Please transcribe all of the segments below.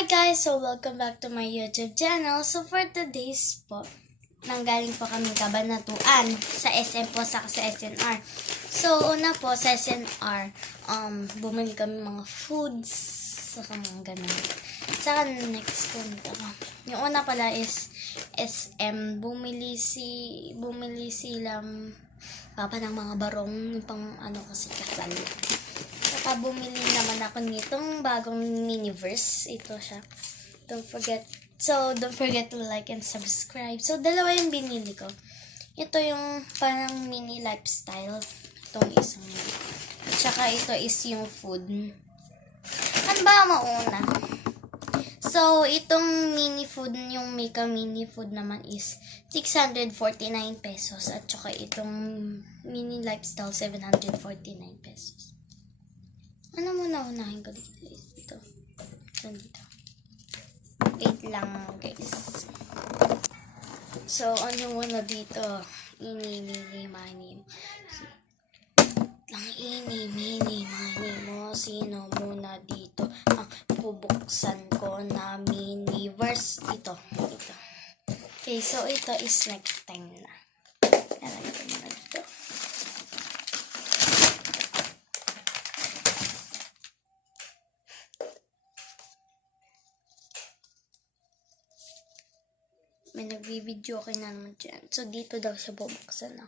Hi guys! So welcome back to my YouTube channel. So for today's po, nanggaling po kami Kabanatuan sa SM po sa SNR. So una po sa SNR, bumili kami mga foods, saka mga ganun. Saka next punta. Yung una pala is SM, bumili silang papa ng mga barong, yung pang ano kasi kasal. Saka bumili naman ako nitong bagong Miniverse. Ito siya. Don't forget to like and subscribe. So, dalawa yung binili ko. Ito yung parang mini lifestyle. Itong isang yun. At saka ito is yung food. Ano ba mauna? So, itong mini food, yung Mika mini food naman is 649 pesos. At saka itong mini lifestyle, 749 pesos. Ano muna unahin ko dito? Ito. Dito. Wait lang, guys. So, ano muna dito? Ini, mani. Ang ini, mani mo. Sino muna dito? Bubuksan ko na Miniverse. Ito. Okay, so ito is next time na. Lalagay ko muna dito. May nagbibideo okay na naman dyan. So, dito daw siya bubuksan na.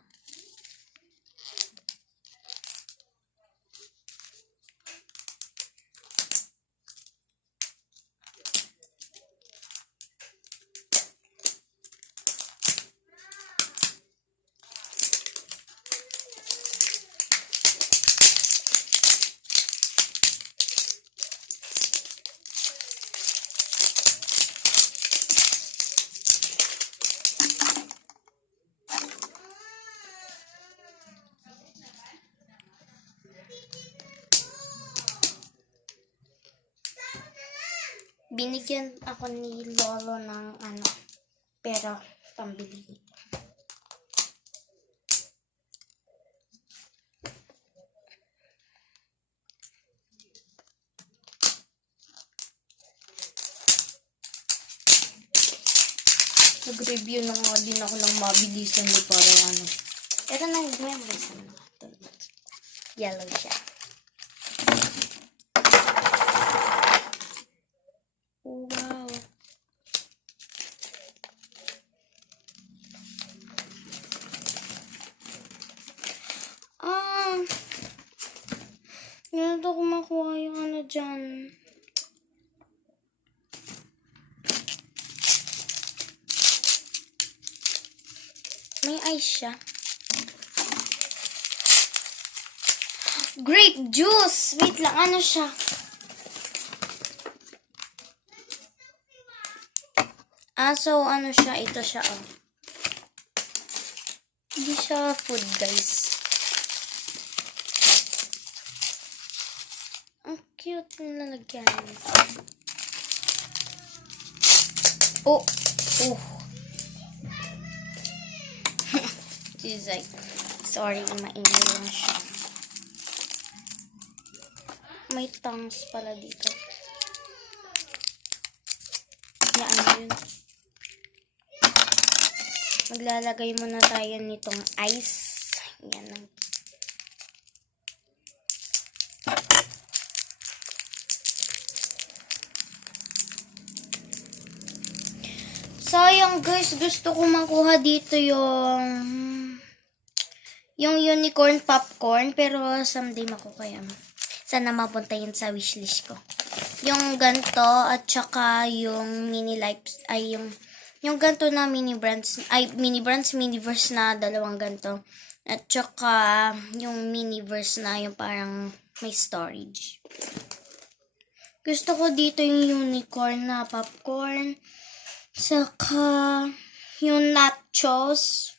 Binigyan ako ni Lolo ng pera pambili nito. Nag-review na nga din ako ng mabilisan ni para Pero nag-memorize na ito. Yellow siya. Wow. Ganito ko makuha yung dyan. May ice siya. Grape juice! Wait lang, ano siya? So, ano siya? Ito siya, Hindi siya food, guys. Ang cute na lalagyan. Oh! She's like, sorry, maingay lang siya. May tongues pala dito. Yan, yun. Maglalagay muna tayo nitong ice. Yan lang. So, yung guys, gusto ko makuha dito yung unicorn popcorn. Pero, someday makukuha yan. Sana mapunta yun sa wishlist ko. Yung ganto at saka yung mini life, yung ganto na miniverse na dalawang ganto. At saka yung miniverse na yung parang may storage. Gusto ko dito yung unicorn na popcorn. Saka yung nachos.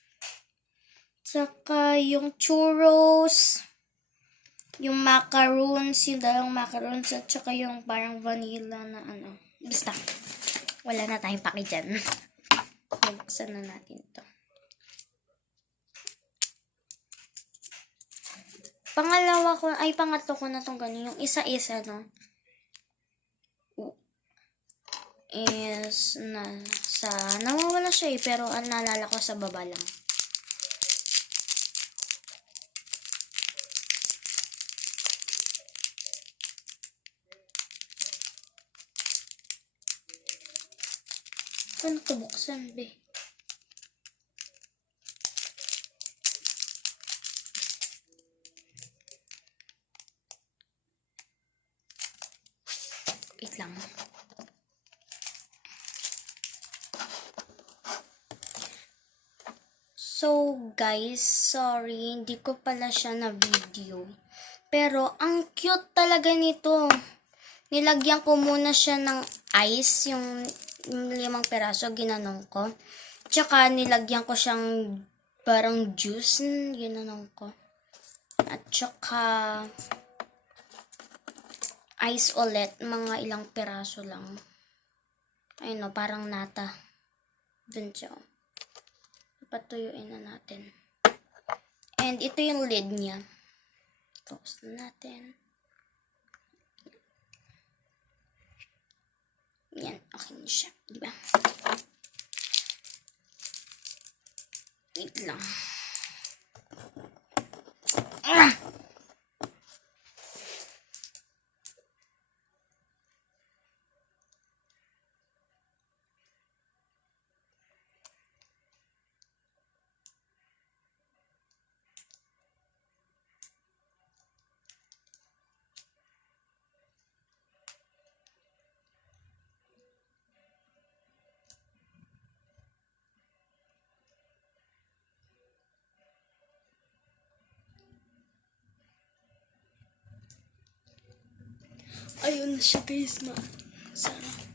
Saka yung churros. Yung macaroons, yung dalawang macaroons. At saka yung parang vanilla na Basta, wala na tayong paki dyan. Buksan na natin ito. pangatlo ko na tong ganun. Yung isa-isa, no? is nawawala siya pero ang naalala ko sa baba lang. Paano ito buksan, be? Wait lang. So, guys, sorry, hindi ko pala siya na video. Pero, ang cute talaga nito. Nilagyan ko muna siya ng ice, yung 5 peraso, ginanong ko. Tsaka, nilagyan ko siyang parang juice, ginanong ko. At tsaka, ice ulit, mga ilang peraso lang. Ayun o, parang nata. Dun siya. Patuyuin na natin. And ito yung lid niya. Close na natin. Yan, okay na siya. Diba? Wait lang. Ah! Ayun na siya, guys. Sarap.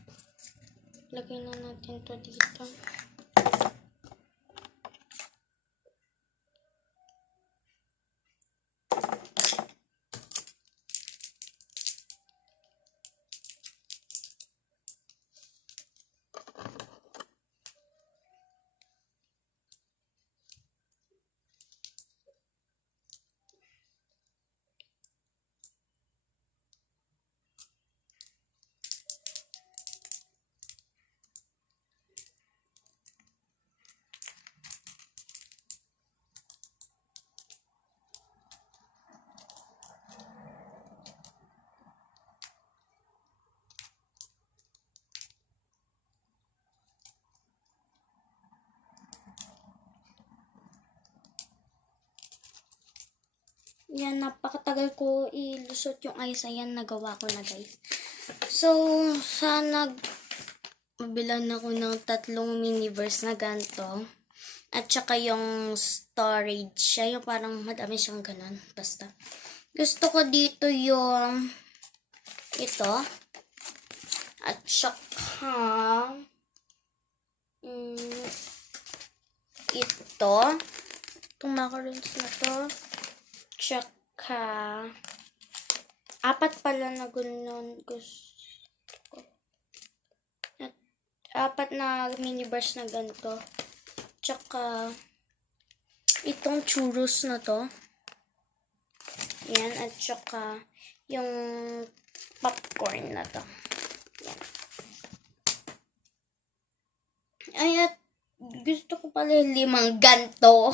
Lagay na natin to dito. Yan, napakatagal ko ilusot yung ice. Ayan, nagawa ko na, guys. So, sana mabilan ako ng 3 miniverse na ganito. At saka yung storage siya. Yung parang madami siyang ganun. Basta. Gusto ko dito yung ito. At saka ito. Itong macarons na to. Tsaka 4 pala na ganun gusto ko. At 4 na miniverse na ganito. Tsaka itong churros na to. Yan. At tsaka yung popcorn na to. Yan. Ay, at gusto ko pala 5 ganto.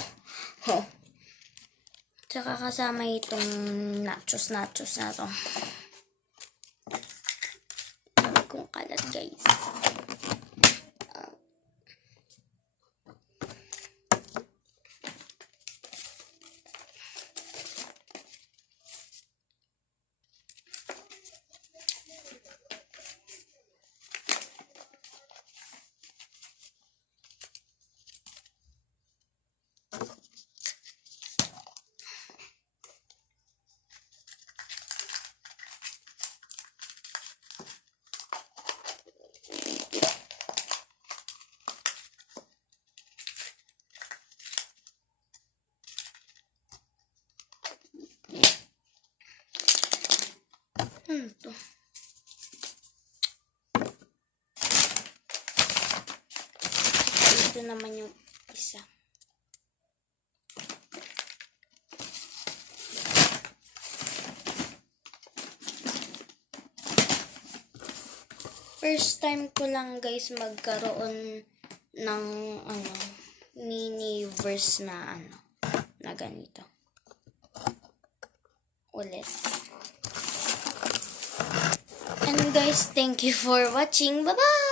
Tsaka kasama itong nachos na to. Dami kong kalat, guys. Ito. Ito naman yung isa. First time ko lang guys magkaroon ng mini-verse na na ganito. Ulit. And guys, thank you for watching. Bye-bye!